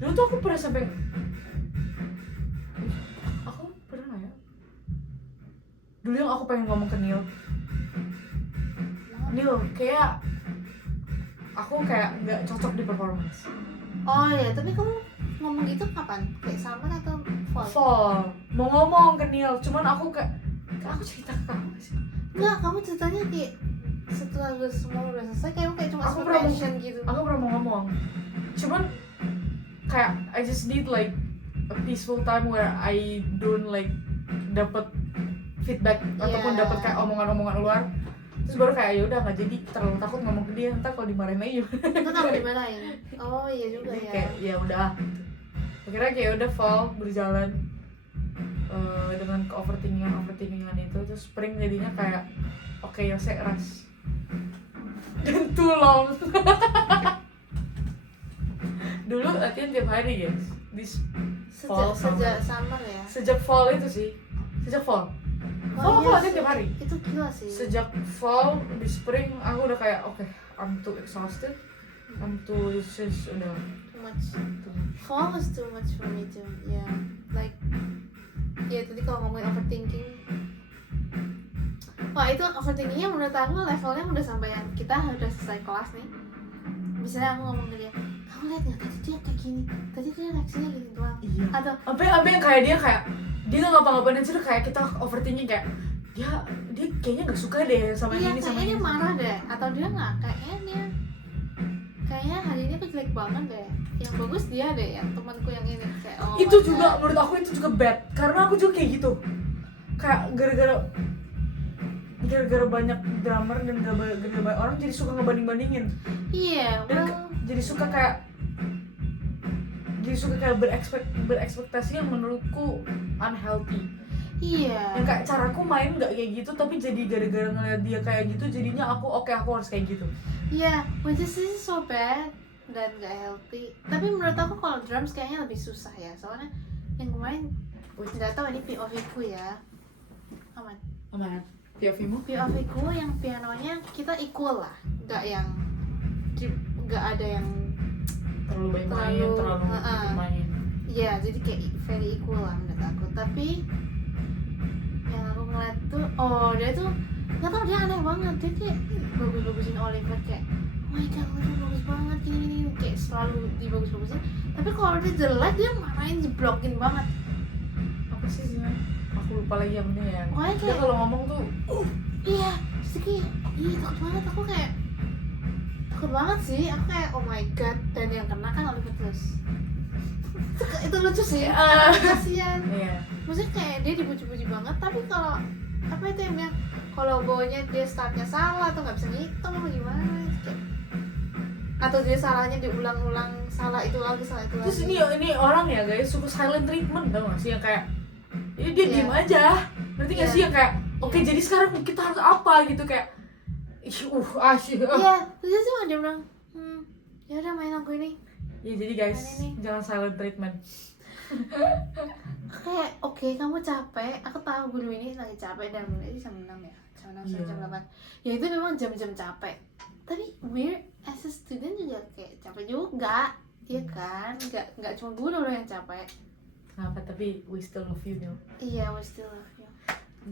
Dulu tuh aku pernah sampai nggak ya? Dulu yang aku pengen ngomong ke Neil, kayak aku kayak nggak cocok di performance. Oh ya, tapi kamu ngomong gitu kapan? Kayak summer atau fall? Fall. Mau ngomong ke Neil, cuman aku kayak aku cerita ke kamu sih. Enggak, kamu ceritanya kayak setelah semua udah selesai kayak cuma mention gitu. Aku pernah mau ngomong, cuman kayak I just need like a peaceful time where I don't like dapat feedback ataupun dapat kayak omongan-omongan luar. Terus baru kayak ya udah nggak jadi, terlalu takut ngomong ke dia, ntar kalau dimarahin lagi. Itu kamu dimarahin? Oh iya juga ya. Kayak ya udah. Akhirnya kayak udah fall berjalan dengan ke overthinkingan itu, terus spring jadinya kayak oke, ya saya ras dan too long. Dulu latihan tiap hari guys, sejak summer ya. Sejak fall itu sih, sejak fall. Aku latihan tiap hari. Itu gila sih. Sejak fall, di spring aku udah kayak oke, I'm too exhausted, I'm too udah too much. Fall was too much for me too. Yeah, like tadi kalau ngomongin overthinking, wah itu overthinkingnya menurut aku levelnya udah sampai yang kita udah selesai kelas nih. Misalnya aku ngomong ke dia, kamu lihat nggak tadi dia kayak gini, tadi dia reaksinya gini doang. Iya. Atau sampai yang kayak dia nggak ngapa-ngapain aja, kayak kita overthinking kayak dia kayaknya nggak suka deh sama ini sama ini. Kayaknya dia marah deh, atau dia nggak, kayaknya hari ini aku jelek banget deh. Yang bagus dia deh, yang temanku yang ini kayak itu juga menurut aku itu juga bad, karena aku juga kayak gitu, kayak gara-gara banyak drummer dan gara-gara banyak orang jadi suka ngebanding-bandingin. Iya. Dan jadi suka kayak berekspektasi yang menurutku unhealthy. Iya. Yang kayak caraku main nggak kayak gitu, tapi jadi gara-gara ngeliat dia kayak gitu jadinya aku harus kayak gitu. Iya, which is so bad dan gak healthy. Tapi menurut aku kalau drums kayaknya lebih susah ya, soalnya yang kemarin nggak tahu ini POV ku ya. Aman. POV-mu? POV ku yang pianonya kita equal lah, nggak ada yang terlalu banyak main, terlalu main. Iya, jadi kayak very equal lah menurut aku. Tapi yang aku ngeliat tuh, dia tuh nggak tahu, dia aneh banget. Dia kayak bagus-bagusin Oliver, kayak oh my god, Oliver bagus banget, gini kayak selalu dibagus-bagusin. Tapi kalau dia jelek dia marahin, jeblokin banget. Apa sih sebenarnya? Aku lupa lagi yang ini ya. Dia kalau ngomong tuh iya, terus kayak takut banget sih. Aku kayak oh my god, dan yang kena kan Oliver terus. Itu lucu sih, kasian. Iya. Maksudnya kayak dia dipuji-puji banget, tapi kalau apa itu yang bilang kalau bawanya dia startnya salah atau nggak bisa ngitung apa gimana, kayak, atau dia salahnya diulang-ulang salah itu lagi. Terus ini orang ya guys suka silent treatment, tau gak sih, yang kayak ya dia Iya. diem aja, ngerti gak Iya. sih, yang kayak oke, jadi sekarang kita harus apa gitu, kayak asyik. Iya, terus cuma dia bilang, ya udah main aku ini. Ya jadi guys, Mana ini? jangan silent treatment. Kayak oke, kamu capek, aku tahu guru ini lagi capek dan mulai jam 6 ya, jam 6 sampai Iya. jam 8. Ya itu memang jam-jam capek. Tapi we're as a student juga kayak capek juga, iya kan? Nggak cuma guru loh yang capek. Kenapa? Tapi we still love you, Nil. Iya, we still love you.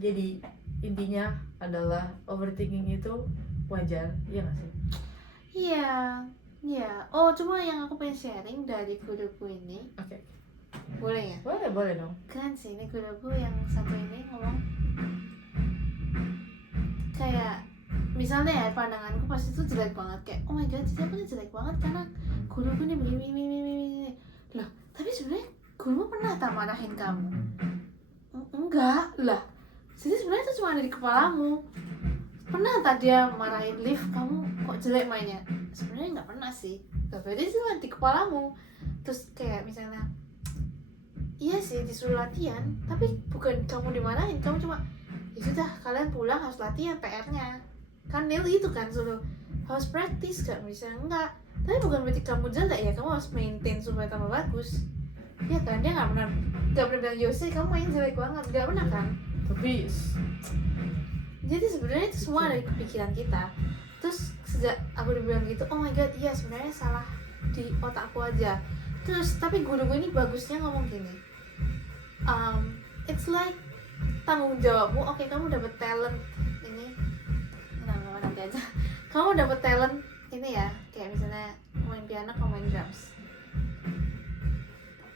Jadi intinya adalah overthinking itu wajar, iya gak sih? Iya, iya. Oh, cuma yang aku pengen sharing dari guruku ini, Oke, boleh ya? boleh dong. Keren sih, ini guruku yang satu ini ngomong kayak misalnya ya, pandanganku pas itu jelek banget, kayak oh my god, jadi aku ini jelek banget karena guruku ini begini. Loh, tapi sebenarnya gurumu pernah tak marahin kamu? Enggak lah, jadi sebenarnya itu cuma ada di kepalamu. Pernah tak dia marahin Liv, kamu kok jelek mainnya? Sebenarnya nggak pernah sih, tapi itu cuma di kepalamu. Terus kayak misalnya iya sih disuruh latihan, tapi bukan kamu dimarahin, kamu cuma ya sudah kalian pulang harus latihan PR-nya. Kan Neil itu kan suruh harus practice, gak bisa enggak. Tapi bukan berarti kamu jelek ya, kamu harus maintain supaya tambah bagus. Ya kan, dia nggak pernah bilang Yose kamu main jelek banget, nggak pernah kan. Tapi Jadi sebenarnya itu semua dari kepikiran kita. Terus sejak aku dibilang gitu, oh my god, iya sebenarnya salah di otakku aja. Terus tapi guru gue ini bagusnya ngomong gini, it's like tanggung jawabmu. Oke, kamu dapet talent ini, nanti aja. Kamu dapet talent ini ya, kayak misalnya main piano, kamu main drums.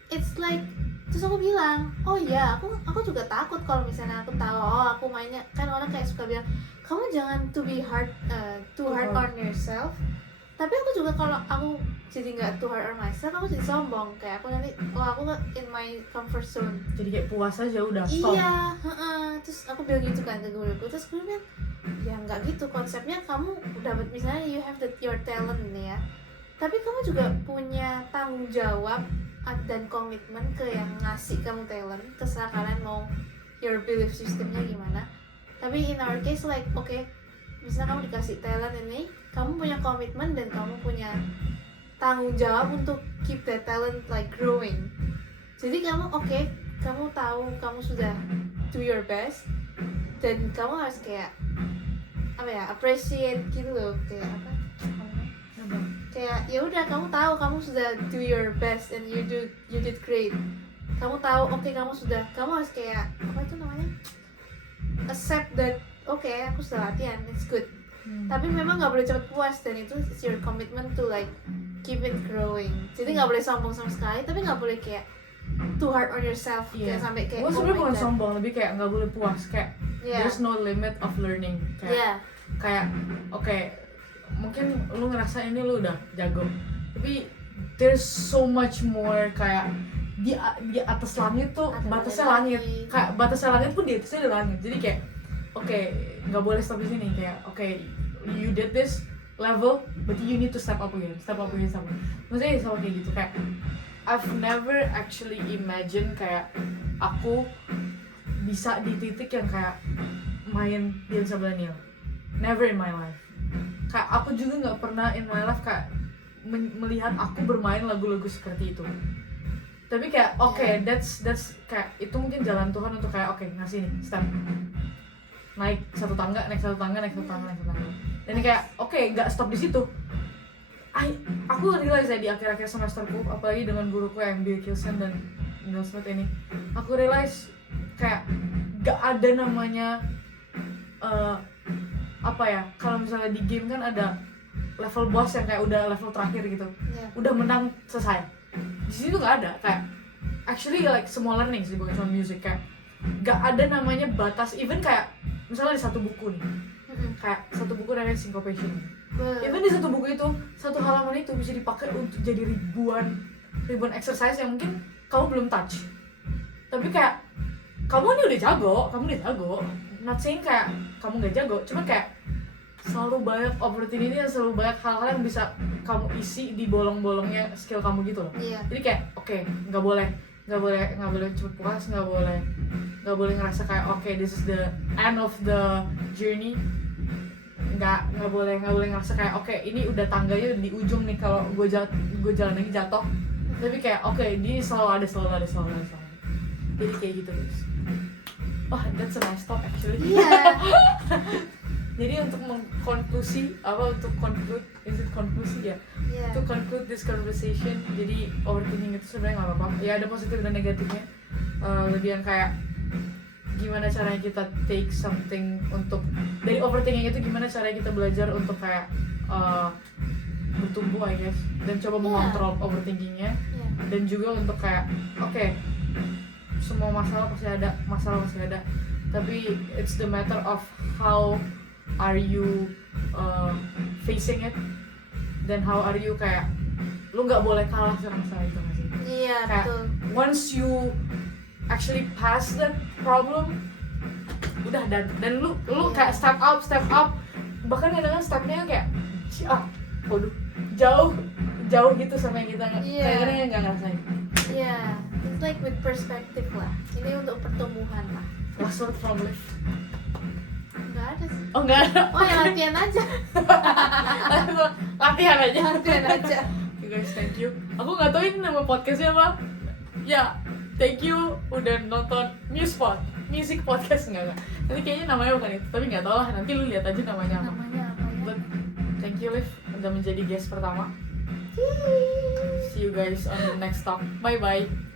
It's like, terus aku bilang, oh iya, aku juga takut kalau misalnya aku tahu, oh aku mainnya, kan orang kayak suka bilang, kamu jangan too hard on yourself. Tapi aku juga kalau aku jadi nggak too hard on myself, aku jadi sombong, kayak aku nanti, oh aku in my comfort zone. jadi kayak puas aja udah, stop. Iya, terus aku bilang gitu kan ke guruku, terus gue bilang, ya nggak gitu konsepnya, kamu dapat misalnya you have your talent nih ya, tapi kamu juga punya tanggung jawab dan komitmen ke yang ngasih kamu talent. Terserah kalian mau your belief systemnya gimana, tapi in our case like okay, misalnya kamu dikasih talent ini, kamu punya komitmen dan kamu punya tanggung jawab untuk keep that talent like growing. Jadi kamu kamu tahu kamu sudah do your best dan kamu harus kayak apa ya, appreciate gitu loh, kayak apa namanya? Kayak ya udah, kamu tahu kamu sudah do your best and you did great. Kamu tahu kamu harus kayak apa itu namanya, accept that aku sudah latihan, it's good. Tapi memang nggak boleh cepet puas, dan itu is your commitment to like keep it growing. Jadi nggak boleh sombong sama sekali, tapi nggak boleh kayak too hard on yourself, kayak sampai kayak gue sebenarnya bukan sombong, lebih kayak nggak boleh puas, kayak there's no limit of learning, kayak oke, mungkin lu ngerasa ini lu udah jago, tapi there's so much more, kayak di atas langit tuh batasnya langit, kayak batasnya langit pun di atasnya ada langit. Jadi kayak nggak boleh stop di sini, kayak you did this level, but you need to step up again. Maksudnya sama kayak gitu, kayak I've never actually imagine kayak aku bisa di titik yang kayak main di sebelah Neil. Never in my life. Kayak aku juga nggak pernah in my life kayak melihat aku bermain lagu-lagu seperti itu. Tapi kayak that's kayak itu mungkin jalan Tuhan untuk kayak ngasih nih step, naik satu tangga. Dan kayak nggak stop di situ. Aku realize ya di akhir-akhir semesterku, apalagi dengan guruku yang Bill Kilson dan Neil Smith ini, aku realize kayak nggak ada namanya kalau misalnya di game kan ada level boss yang kayak udah level terakhir gitu, udah menang selesai. Di sini tuh nggak ada, kayak actually like semua learning sih, bukan cuma music, kayak nggak ada namanya batas. Even kayak misalnya di satu buku nih, kayak satu buku namanya Syncopation, even di satu buku itu, satu halaman itu bisa dipakai untuk jadi ribuan exercise yang mungkin kamu belum touch. Tapi kayak kamu udah jago. Not saying kayak kamu nggak jago, cuma kayak selalu banyak opportunity dan selalu banyak hal-hal yang bisa kamu isi di bolong-bolongnya skill kamu gitu loh. Iya. Jadi kayak oke, nggak boleh cepet puas, nggak boleh ngerasa kayak oke, this is the end of the journey. Nggak boleh ngerasa kayak oke, ini udah tangganya udah di ujung nih, kalau gue jalan lagi jatuh. Tapi kayak oke, dia selalu ada. Jadi kayak gitu guys. Wah, that's a nice talk actually. Iya. Jadi untuk mengkonklusi is it konklusi ya? Iya. To conclude this conversation, jadi overthinking itu sebenarnya nggak apa-apa. Ya ada positif dan negatifnya. Lebih yang kayak gimana caranya kita take something untuk dari overthinking itu, gimana caranya kita belajar untuk kayak bertumbuh I guess, dan coba mengontrol overthinkingnya. Iya. Dan juga untuk kayak oke, semua masalah pasti ada, tapi it's the matter of how are you facing it, dan how are you kayak lu nggak boleh kalah sama masalah itu nggak sih? Iya, Kayak betul. once you actually pass that problem, udah, dan lu kayak step up, bahkan kadang-kadang stepnya kayak waduh, jauh gitu sama yang kita kadang-kadang nggak ngerasain. Iya, it's like with perspective lah. Ini untuk pertumbuhan lah. Last word from Liv. Nggak ada sih. Oh nggak ada. Oh ya, latihan aja. Latihan aja. Oke, guys, thank you. Aku nggak tahu ini nama podcastnya apa. Ya, thank you udah nonton music podcast nggak. Nanti kayaknya namanya bukan itu, tapi nggak tahu lah. Nanti lu lihat aja namanya apa. Namanya apa ya? But thank you Liv udah menjadi guest pertama. See you guys on the next talk. Bye bye.